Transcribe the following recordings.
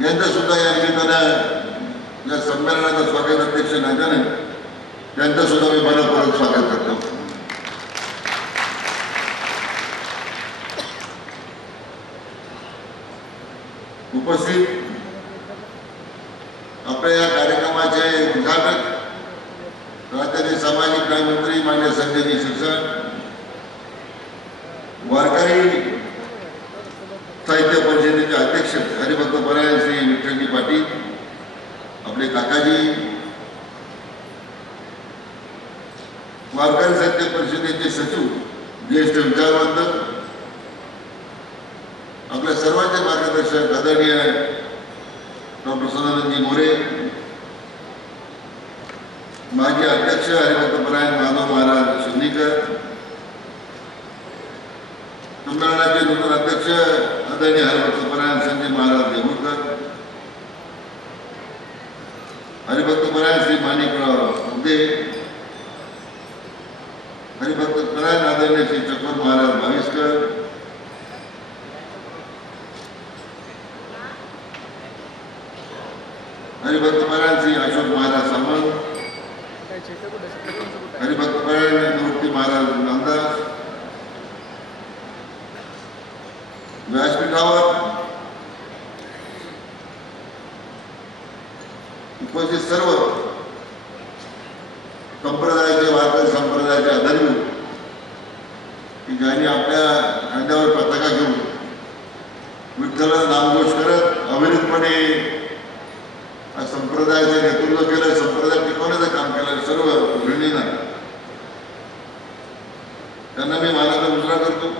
यांचं सुद्धा या निमित्तानं या संमेलनाचा स्वागत अध्यक्ष नात्याने त्यांचं सुद्धा मी मनपूर्वक स्वागत करतो. उपस्थित आपल्या या कार्यक्रमाचे उद्घाटक राज्याचे सामाजिक न्याय मंत्री मान्य संजयजी शिक्षण वारकरी साहित्य परिषदेचे अध्यक्ष हरिभक्त परायण विठ्ठलजी पाटील आपले काकाजी वारकरी साहित्य परिषदेचे सचिव ज्येष्ठ विचारवंत आपल्या सर्वांचे मार्गदर्शक आदरणीय डॉक्टर सदानंदजी मोरे माजी अध्यक्ष हरिभक्त परायण माधव महाराज शिंदीकर संमेलनाचे नूतन अध्यक्ष आदरणीय हरिभक्त परायण संजय महाराज म्हणजे हरिभक्त परायण श्री माणिकराव. उदे हरिभक्त परायण आदरणीय श्री चकोर महाराज भाविस्कर हरिभक्त परायण श्री अशोक महाराज सामंत हरिभक्त परायण मूर्ती महाराज नामदास व्यासपीठावर उपस्थित सर्व संप्रदायाचे वारकरी संप्रदायाचे आधारी की ज्यांनी आपल्या खांद्यावर पताका घेऊन विठ्ठलाचं नामघोष करत अविरतपणे संप्रदायाचं नेतृत्व केलं संप्रदाय टिकवण्याचं काम केलं सर्व गृहिणींना त्यांना मी मानाचा मुजरा करतो.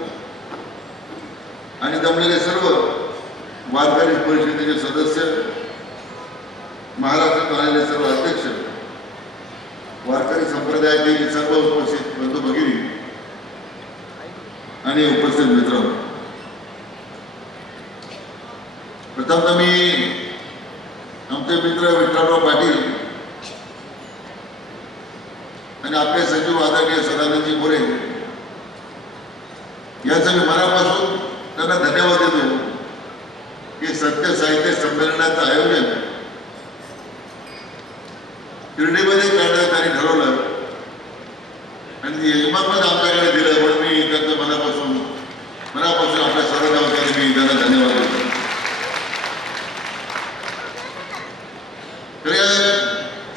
आणि जमलेले सर्व वारकरी परिषदेचे सदस्य महाराष्ट्रात आलेले सर्व अध्यक्ष वारकरी संप्रदायातील सर्व उपस्थित बंधू भगिनी आणि उपस्थित मित्र प्रथमतः मी आमचे मित्र विठ्ठलराव पाटील आणि आपले सचिव आदरणीय सदानंदजी मोरे याचं मी मनापासून त्यांना धन्यवाद देतो की सत्य साहित्य संमेलनाचं आयोजन शिर्डीमध्ये करण्याचं त्यांनी ठरवलं. आणि यजमान यजमानपद आमच्याकडे दिलं म्हणून मी त्यांचं मनापासून मनापासून आपल्या सर्व गावकरी मी त्यांना धन्यवाद देतो. तर या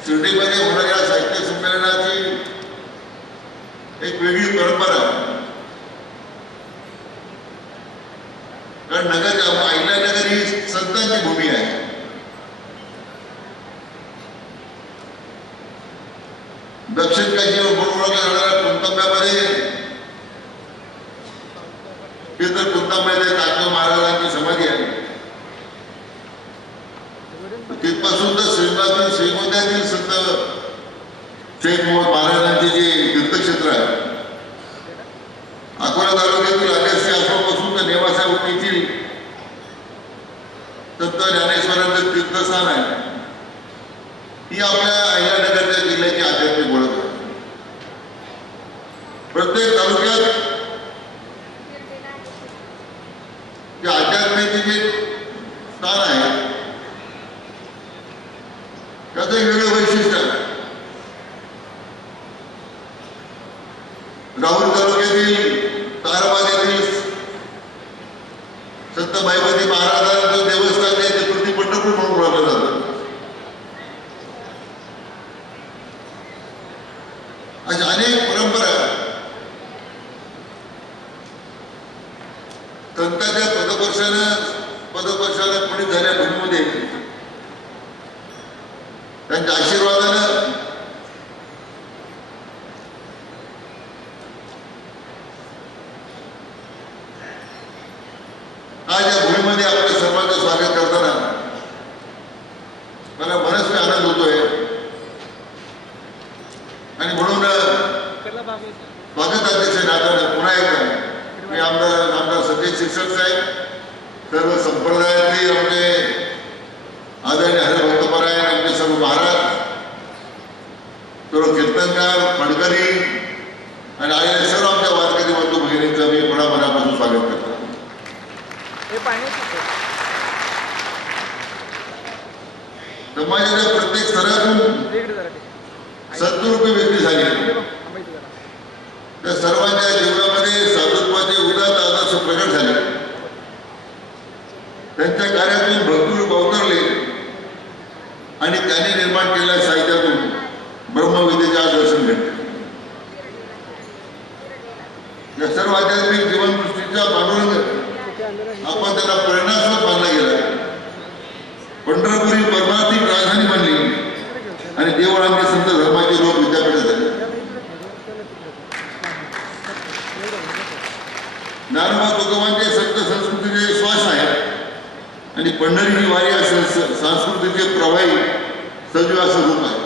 शिर्डीमध्ये होणाऱ्या साहित्य संमेलनाची एक वेगळी परंपरा. कारण नगर अहिल्यानगर ही संतांची भूमी आहे. दक्षिण काशीवर म्हणून ओळखल्या जाणाऱ्या तर कुंतंब्याचे तात्या महाराजांची समाधी आहे. तिथपासून तर श्रीमंत श्रीमोद्यातील संत शेख मोहम्मद महाराजांचे जे तीर्थक्षेत्र आहे. अकोला तालुक्यातील अगस्ती आश्रमापासून तर नेवासा येथील संत ज्ञानेश्वरांचं तीर्थस्थान आहे. ही आपल्या अहिल्यानगरच्या जिल्ह्याची आध्यात्मिक ओळख आहे प्रत्येक तालुक्यात जे आध्यात्मिक जे स्थान आहे त्याचं एक वेगळं वैशिष्ट्य आहे राहुल तालुक्यातील ताराबाद येथील संत माईपती महाराजांचं देवस्थान आहे ते कृती पंढरपूर म्हणून ओळखलं जातं. अशा अनेक परंपरा संतांच्या पदपर्शानं पदपर्शानं पुढे झाल्या भूमीमध्ये त्यांच्या आशीर्वादानं आज आपल्या सर्वांचं स्वागत करताना मला मनस्वी आनंद होतोय. आणि म्हणून स्वागत अध्यक्ष नात्यानं पुन्हा एकदा मी आमदार आमदार सतीश शिक्षक साहेब सर्व संप्रदायातले आमचे आदरणीय हरिभक्तपरायण आमचे सर्व महाराज सर्व कीर्तनकार फडकरी आणि आलेले सर्व आमच्या वारकरी बंधू भगिनींचं मी पुन्हा मनापासून स्वागत करतो हे समाजाच्या प्रत्येक स्तरातून सद्गुरूपी व्यक्ती झाली. त्या सर्वांच्या जीवनामध्ये साधुत्वाचे उदात आदर्श प्रकट झाले. त्यांच्या कार्यातून पंढरपुरी परमार्थिक राजधानी बनली. आणि देवळांचे संत धर्माचे लोक विद्यापीठ झाले. ज्ञानोबा तुकोबांचे संत संस्कृतीचे श्वास आहे आणि पंढरी ही वारी संस्कृतीचे प्रवाही सजीव असं रूप आहे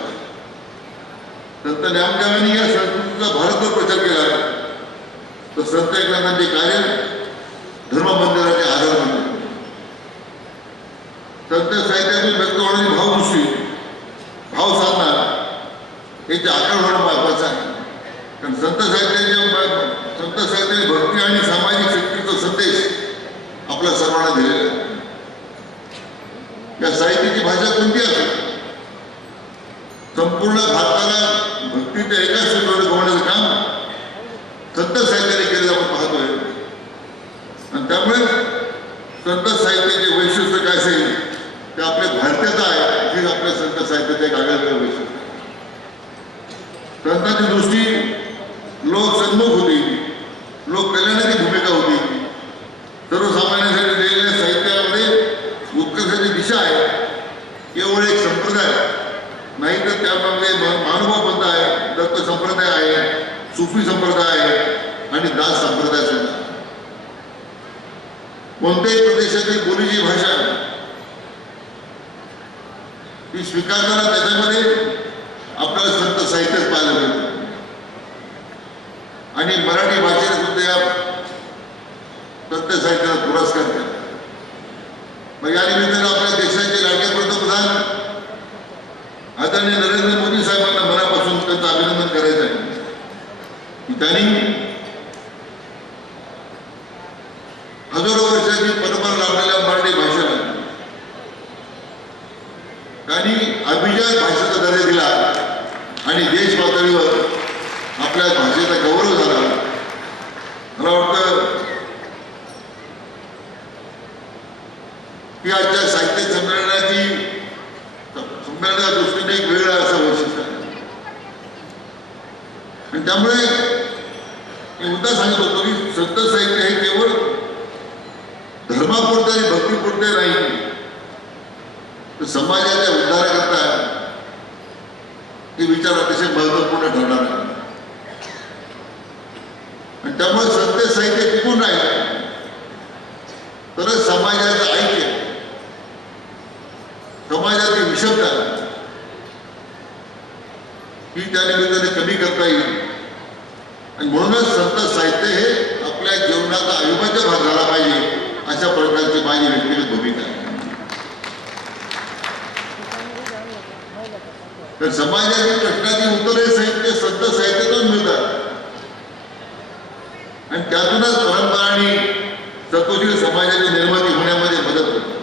संत ज्ञानदेवांनी या संस्कृतीचा भारतभर प्रचार केला. तर संत एकनाथांचे कार्य धर्म आधार बनले संत साहित्यातून व्यक्त होणारी भावदृष्टी भाव साधना याचे आकार होणं महत्वाचं आहे. कारण संत साहित्याच्या संत साहित्याने भक्ती आणि सामाजिक शक्तीचा संदेश आपल्या सर्वांना दिलेला आहे. या साहित्याची भाषा कोणती असते संपूर्ण भारताला भक्तीच्या एका सूत्रावर गवण्याचं काम संत साहित्याने केलेलं आपण पाहतोय. आणि त्यामुळे संत साहित्याचे वैशिष्ट्य काय असेल? ते आपल्या भारतीयता आहे. हे आपल्या संत साहित्याचं एक आगळं वैशिष्ट्य. संतांची दृष्टी लोक सन्मुख होती लोक कल्याणाची भूमिका होती सर्वसामान्यांसाठी दिलेल्या साहित्यामध्ये उत्कर्षाची दिशा आहे. केवळ एक संप्रदाय. नाही तर त्यामध्ये महानुभाव पंथ आहे. दत्त संप्रदाय आहे सुफी संप्रदाय आहे आणि दास संप्रदाय सुद्धा. कोणत्याही प्रदेशातील बोलीची भाषा ती स्वीकारताना त्याच्यामध्ये आपल्याला संत साहित्यच पाहायला मिळतं आणि मराठी भाषेत सुद्धा या संत पुरस्कार केला मग या निमित्तानं आपण देशाचे लाडके पंतप्रधान आदरणीय नरेंद्र मोदी साहेबांना मनापासून त्यांचं अभिनंदन करायचं आहे की त्यांनी हजारो वर्षाची परंपरा लाभलेल्या मराठी भाषेला त्यांनी अभिजात भाषेचा दर्जा दिला आणि देश पातळीवर आपल्या भाषेचा गौरव झाला मला वाटतं की आजच्या साहित्य संमेलनाची संमेलनाच्या दृष्टीने एक वेगळा असा वैशिष्ट्य आणि त्यामुळे मी मुद्दा सांगत होतो की संत साहित्य हे केवळ धर्मापुरते आणि भक्तीपुरते नाही तर समाजाच्या उद्धाराकरता हे विचार अतिशय महत्त्वपूर्ण ठरणार आहे. आणि त्यामुळे संत साहित्य टिकून राहील तरच समाजाचं ऐक्य समाजाची ही त्या निमित्ताने कमी करता येईल. आणि म्हणूनच संत साहित्य हे आपल्या जीवनाचा अविभाज्य भाग झाला पाहिजे अशा प्रकारची माझी व्यक्तिगत भूमिका आहे. तर समाजातील प्रश्नाची उत्तरे साहित्य संत साहित्यातून मिळतात. आणि त्यातूनच परंपरा आणि सकुशील समाजाची निर्मिती होण्यामध्ये मदत होते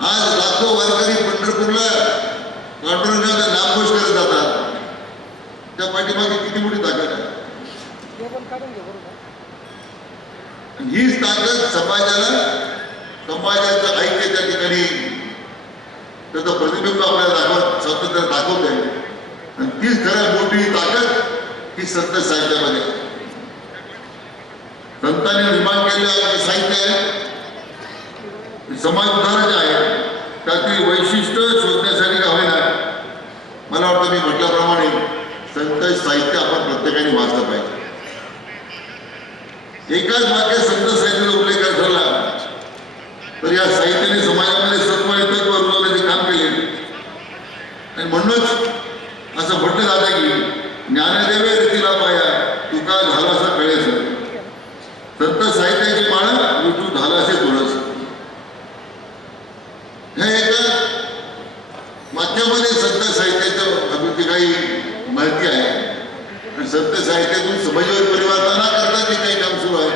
आज लाखो पंढरपूरला पांडुरंगाचा नामघोष करत जातात. त्या पाठीमागे किती मोठी ताकद आहे? हीच ताकद समाजाला समाजाचं ऐक्य त्या ठिकाणी त्याचं प्रतिबिंब आपल्याला दाखवत स्वातंत्र्य दाखवत. आहे आणि तीच खरं मोठी ताकद ही संत साहित्यामध्ये. संतांनी निर्माण केलेलं साहित्य आहे समाज उद्धाराचे आहे त्यातील वैशिष्ट्य शोधण्यासाठी का होईना मला वाटतं मी म्हटल्याप्रमाणे संत साहित्य आपण प्रत्येकाने वाचलं पाहिजे. एकाच मागे संत साहित्याचा उल्लेख ठरला झाला तर या साहित्याने समाजामध्ये सत्व आणि तत्व रुजवण्याचे काम केले. आणि म्हणूनच असं म्हटलं जातं की ज्ञानदेवे रीतीला पाया तुका झाला असा कळेस. संत साहित्याची माळ ऋतू झाला असे तुळस हे एका वाक्यामध्ये संत साहित्याचं अभिवृद्धी काही माहिती आहे. संत साहित्यातून समाजवादी परिवर्तना करता जे काही काम सुरू आहे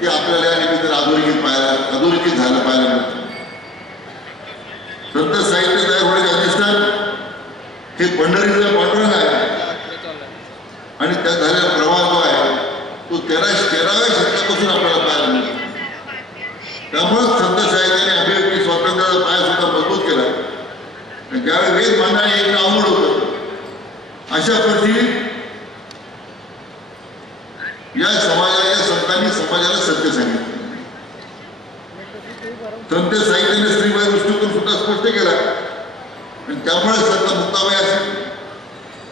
ते आपल्याला या निमित्त अधोरेखित पाहायला अधोरेखित झालं पाहायला मिळत. संत साहित्य तयार होण्याचे अधिष्ठान हे पंढरीचा पाठवण आहे. आणि त्यात झालेला प्रवाह जो आहे तो तेरा तेराव्या शतकापासून आपल्याला अशा प्रती या समाजाला या संतांनी समाजाला सत्य सांगितलं. संत साहित्याने स्त्रीबाई दृष्टिकोन सुद्धा स्पष्ट केला. आणि त्यामुळे संत मुक्ताबाई असेल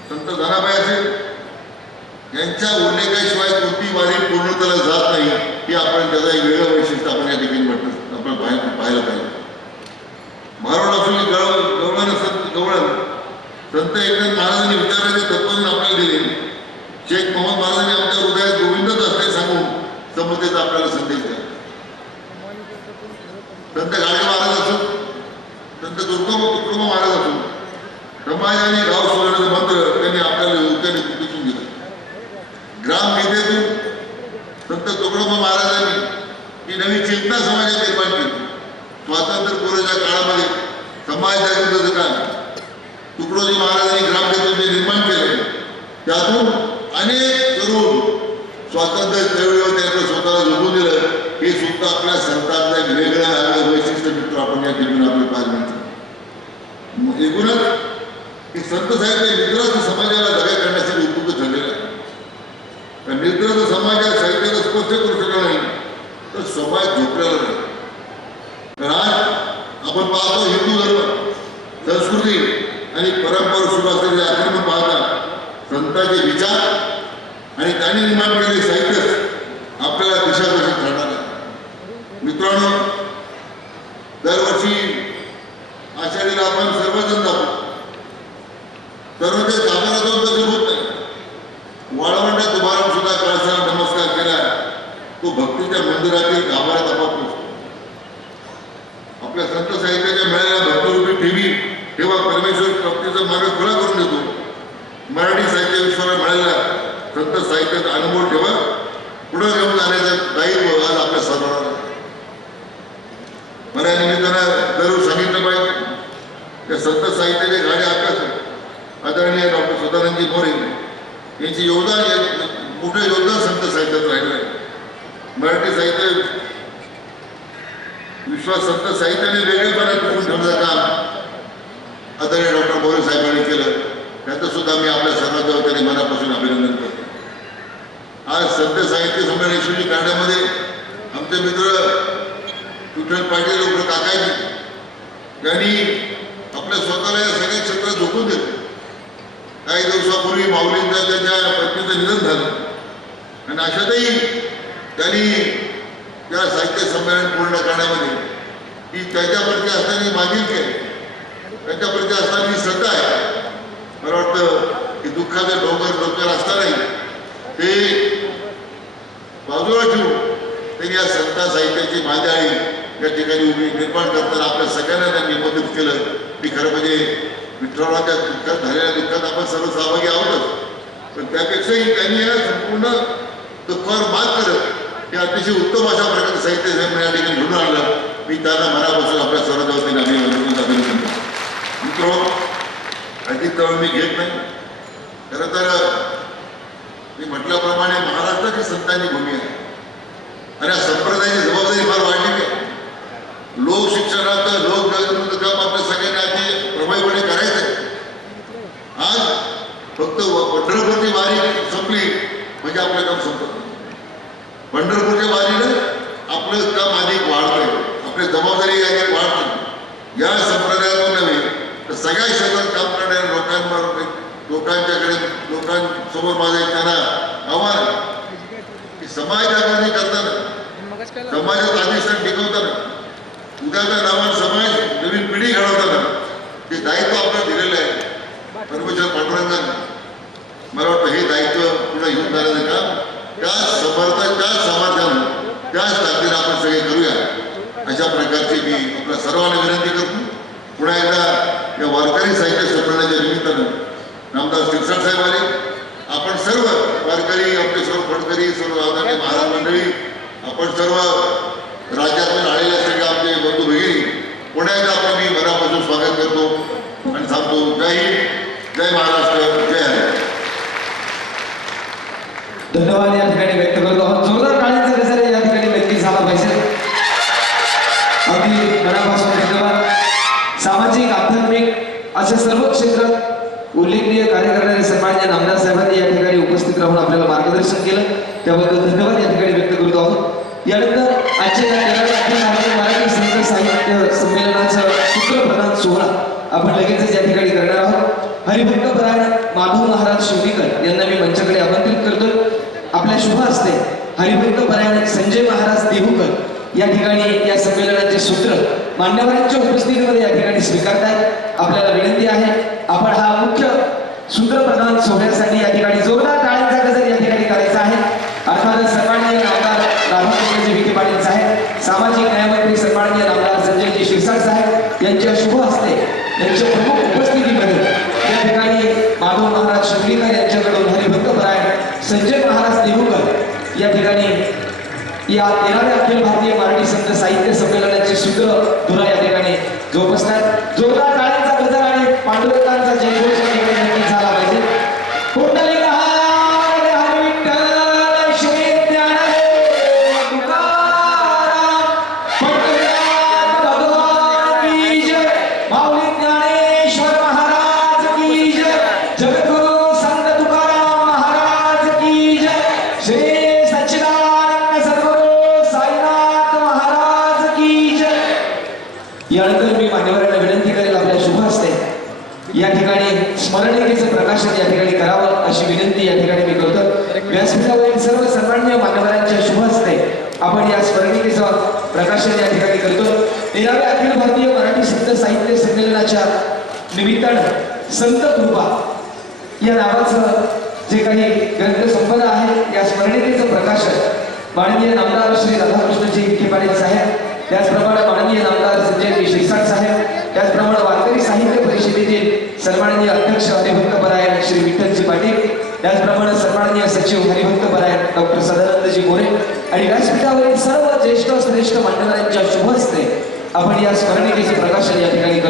संत धनाबाई असेल यांच्या उल्लेखाशिवाय कोणती वारी पूर्णतेला जात नाही हे आपण त्याचा एक वेगळं वैशिष्ट्य आपण या ठिकाणी म्हटलं आपण पाहायला पाहिजे. मारोड संत एकनाथ महाराजांनी विचाराचे तत्वज्ञान आपल्याला दिले शेख मोहम्मद महाराजांनी आमच्या हृदयात गोविंदच असते सांगून समतेचा आपल्याला संदेश द्या. संत गाडगे महाराज असो संत दुर्गम दुर्गम महाराज असो समाज आणि गाव सोडण्याचं मंत्र त्यांनी आपल्याला युवकांनी कुठून दिलं. ग्राम गीतेतून संत तुकडोबा महाराजांनी ही नवी चेतना समाजात निर्माण केली. स्वातंत्र्य पूर्वीच्या काळामध्ये समाज जागृतीचं काम तुकडोजी महाराजांनी ग्रामगीतेतून जे निर्माण केले. त्यातून अनेक तरुण स्वातंत्र्य चळवळीवर त्यांचं स्वतःला झोपून दिलं. हे सुद्धा आपल्या संतांचं एक वेगळं वेगळं वैशिष्ट्य मित्र आपण या ठिकाणी आपले पाच मिळतं. एकूणच हे संत साहेब हे मित्राचं समाजाला जगा करण्यासाठी उपयुक्त ठरलेलं आहे त्या मित्राचं समाज या साहित्याला स्पर्श करू शकला नाही तर समाज झोपलेला नाही. कारण आपण पाहतो हिंदू आणि परंपरा सुरू असलेले आक्रमण पाहता संतांचे विचार आणि त्यांनी निर्माण केलेले साहित्य आपल्याला दिशादर्शक ठरणार आहे मित्रांनो दरवर्षी आषाढीला आपण सर्वजण जातो. सर्वांच्या गावाला जाऊन तसं होत नाही. वाळवंडा उभारून सुद्धा कळसा नमस्कार केला. तो भक्तीच्या मंदिरातील गाभाऱ्यात आपण आपल्या संत साहित्य मेळ्याला भक्तरूपी ठेवी तेव्हा परमेश्वर प्राप्तीचा मार्ग खुला करून देतो मराठी साहित्य विश्वाला मिळालेला संत साहित्यात अनमोल ठेवा. पुढे घेऊन जाण्याचं दायित्व आज आपल्या सर्वांना आहे. मला या निमित्तानं जरूर सांगितलं पाहिजे. त्या संत साहित्याचे गाडे अभ्यास आदरणीय डॉक्टर सदानंदजी मोरे यांचे योगदान मोठं योगदान संत साहित्यात राहिलं आहे. मराठी साहित्य विश्वास संत साहित्याने वेगळेपणा टिकून ठेवण्याचं काम आदरणीय डॉक्टर मोरे साहेबांनी केलं. त्याचं सुद्धा मी आपल्या सर्वांच्या वतीने मनापासून अभिनंदन करतो. आज संत साहित्य संमेलन यशस्वी करण्यामध्ये आमचे मित्र विठ्ठल पाटील डॉक्टर काकाजी यांनी आपल्या स्वतःला या सगळ्या क्षेत्रात झोकून देतो काही दिवसापूर्वी माऊलींचं त्यांच्या पत्नीचं निधन झालं. आणि अशातही त्यांनी त्या साहित्य संमेलन पूर्ण करण्यामध्ये ही त्याच्यावरती असताना मागील केली. त्याच्याप्रती असणारी श्रद्धा आहे. मला वाटतं की दुःखाचे डोंगर डोक्यावर असतानाही ते बाजूला ठेवून त्यांनी या संता साहित्याची मांदियाळी या ठिकाणी उभी निर्माण करताना आपल्या सगळ्यांना त्यांनी मदत केलं. की खरं म्हणजे विठ्ठलाच्या दुःखात झालेल्या दुःखात आपण सर्व सहभागी आहोतच. पण त्यापेक्षाही त्यांनी या संपूर्ण दुःखावर मात करत हे अतिशय उत्तम अशा प्रकारचं साहित्य या ठिकाणी घडून आणलं. मी त्यांना मनापासून आपल्या सर्वांच्या वतीने अभिनंदन अभिनंदन करतो मित्रो अधिक तळ मी घेत नाही. खरं तर मी म्हटल्याप्रमाणे महाराष्ट्राची संतांची भूमी आहे. आणि या संप्रदायाची जबाबदारी फार वाढली आहे. लोक शिक्षणात लोक जागृतीचं काम आपल्या सगळ्यांना आधी प्रभावीपणे करायचं आहे. आज फक्त पंढरपूरची वारी संपली म्हणजे आपलं काम संपत नाही. पंढरपूरच्या वारीनं आपलं काम अधिक वाढतंय. आपली जबाबदारी अधिक वाढते. या संप्रदाय सगळ्या क्षेत्रात काम करणाऱ्या लोकांवर म्हणजे लोकांच्याकडे लोकांसमोर माझं एक त्यांना आव्हान की समाज जागृती करताना. समाजात अधिष्ठान टिकवताना. उद्याच्या नावात समाज नवीन पिढी घडवताना. ते दायित्व आपल्याला दिलेलं आहे. परमेश्वर पांडुरंगाने. मला वाटतं हे दायित्व पुढे घेऊन जाण्याचं काम त्या समर्थ त्याच सामर्थ्यानं त्याच ताकदीनं आपण सगळे करूया. अशा प्रकारची मी आपल्या सर्वांना विनंती करतो. पुन्हा एकदा या वारकरी साहित्य संमेलनाच्या निमित्तानं रामदास शिरसाट साहेब आले आपण सर्व वारकरी आपले सर्व फडकरी सर्व आदरणीय महाराज मंडळी आपण सर्व राज्यातून आलेले सगळे आपले बंधू भगिनी पुण्याचं आपण मी मनापासून स्वागत करतो आणि सांगतो जय हिंद जय महाराष्ट्र. क्षेत्रात कार्य करणारे सन्माननीय नामदार साहेबांनी या ठिकाणी उपस्थित राहून आपल्याला मार्गदर्शन केलं. त्याबद्दल धन्यवाद या ठिकाणी व्यक्त करतो आहोत. यानंतर आजच्या मराठी संत साहित्य संमेलनाचा सूत्रप्रधान सोहळा आपण लगेचच या ठिकाणी करणार आहोत. हरिभक्त परायण माधव महाराज शिवणीकर यांना मी मंचाकडे आमंत्रित करतो आपल्या शुभ असते हरिभक्त परायण संजय महाराज देहूकर या ठिकाणी या संमेलनाचे सूत्र मान्यवरांच्या उपस्थितीमध्ये या ठिकाणी स्वीकारतायत. आपल्याला विनंती आहे आपण हा मुख्य सूत्रप्रधान सोहळ्यासाठी या ठिकाणी जोरदार टाळ्यांचा करतो. येणाऱ्या अखिल भारतीय मराठी संत साहित्य संमेलनाच्या निमित्तानं संत कृपा या नावाचं जे काही ग्रंथसंपदा आहे या स्मरणिकेचं प्रकाशन माननीय नामदार श्री राधाकृष्णजी विखे पाटील साहेब त्याचप्रमाणे माननीय नामदार संजय शिरसाट साहेब त्याचप्रमाणे वारकरी साहित्य परिषदेतील सन्माननीय अध्यक्ष अधिभक्त परायण श्री विठ्ठलजी पाटील त्याचप्रमाणे सन्माननीय सचिव हरिभक्त परायण डॉक्टर सदानंदजी मोरे आणि व्यासपीठावरील सर्व ज्येष्ठ श्रेष्ठ मान्यवरांच्या शुभ हस्ते आपण या स्मरणिकेचे प्रकाशन या ठिकाणी